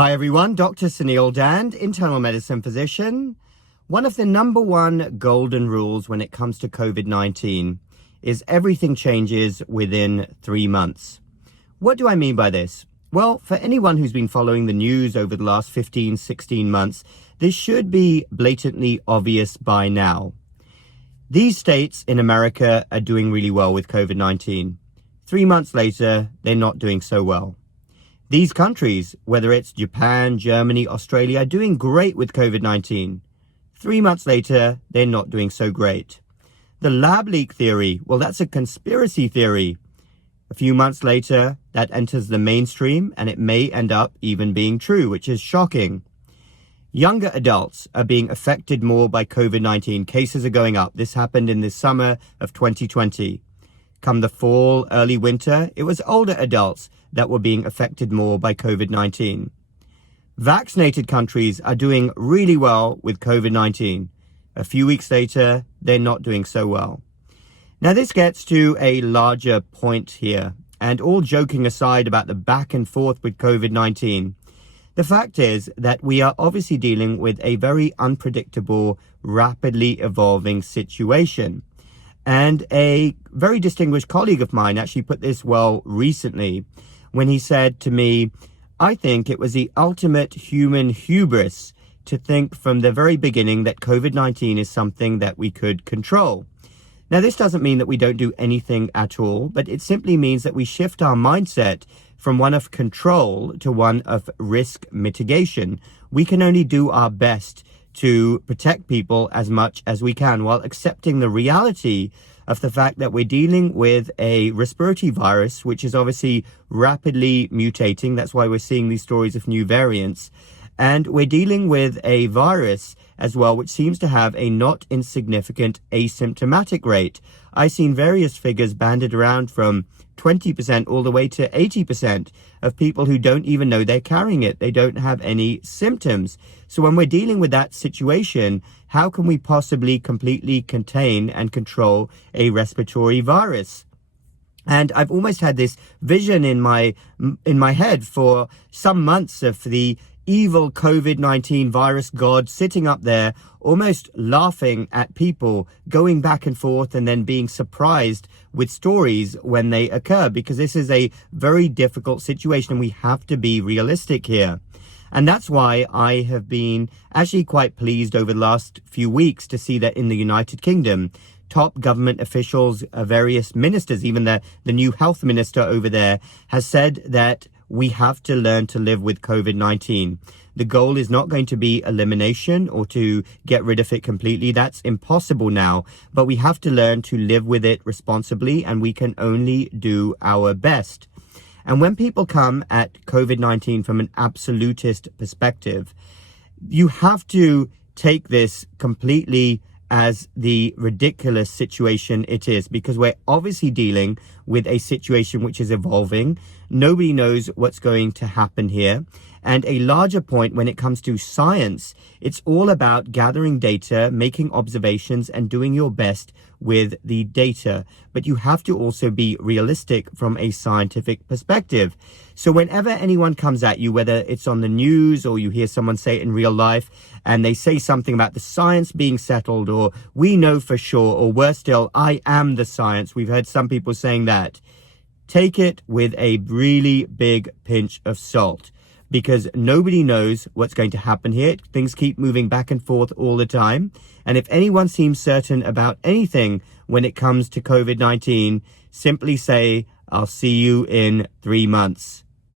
Hi everyone, Dr. Suneel Dhand, internal medicine physician. One of the number one golden rules when it comes to COVID-19 is everything changes within 3 months. What do I mean by this? Well, for anyone who's been following the news over the last 15, 16 months, this should be blatantly obvious by now. These states in America are doing really well with COVID-19. 3 months later, they're not doing so well. These countries, whether it's Japan, Germany, Australia, are doing great with COVID-19. 3 months later, they're not doing so great. The lab leak theory, well, that's a conspiracy theory. A few months later, that enters the mainstream and it may end up even being true, which is shocking. Younger adults are being affected more by COVID-19. Cases are going up. This happened in the summer of 2020. Come the fall, early winter, it was older adults that were being affected more by COVID-19. Vaccinated countries are doing really well with COVID-19. A few weeks later, they're not doing so well. Now, this gets to a larger point here, and all joking aside about the back and forth with COVID-19, the fact is that we are obviously dealing with a very unpredictable, rapidly evolving situation. And a very distinguished colleague of mine actually put this well recently when he said to me, I think it was the ultimate human hubris to think from the very beginning that COVID-19 is something that we could control. Now, this doesn't mean that we don't do anything at all, but it simply means that we shift our mindset from one of control to one of risk mitigation. We can only do our best to protect people as much as we can while accepting the reality of the fact that we're dealing with a respiratory virus, which is obviously rapidly mutating. That's why we're seeing these stories of new variants. And we're dealing with a virus as well, which seems to have a not insignificant asymptomatic rate. I've seen various figures banded around from 20% all the way to 80% of people who don't even know they're carrying it. They don't have any symptoms. So when we're dealing with that situation, how can we possibly completely contain and control a respiratory virus? And I've almost had this vision in my head for some months of the evil COVID-19 virus god sitting up there, almost laughing at people, going back and forth and then being surprised with stories when they occur, because this is a very difficult situation and we have to be realistic here. And that's why I have been actually quite pleased over the last few weeks to see that in the United Kingdom, top government officials, various ministers, even the new health minister over there has said that we have to learn to live with COVID-19. The goal is not going to be elimination or to get rid of it completely. That's impossible now. But we have to learn to live with it responsibly, and we can only do our best. And when people come at COVID-19 from an absolutist perspective, you have to take this completely as the ridiculous situation it is, because we're obviously dealing with a situation which is evolving. Nobody knows what's going to happen here. And a larger point when it comes to science, it's all about gathering data, making observations, and doing your best with the data. But you have to also be realistic from a scientific perspective. So whenever anyone comes at you, whether it's on the news or you hear someone say it in real life, and they say something about the science being settled, or we know for sure, or worse still, I am the science. We've heard some people saying that. Take it with a really big pinch of salt, because nobody knows what's going to happen here. Things keep moving back and forth all the time. And if anyone seems certain about anything when it comes to COVID-19, simply say, I'll see you in 3 months.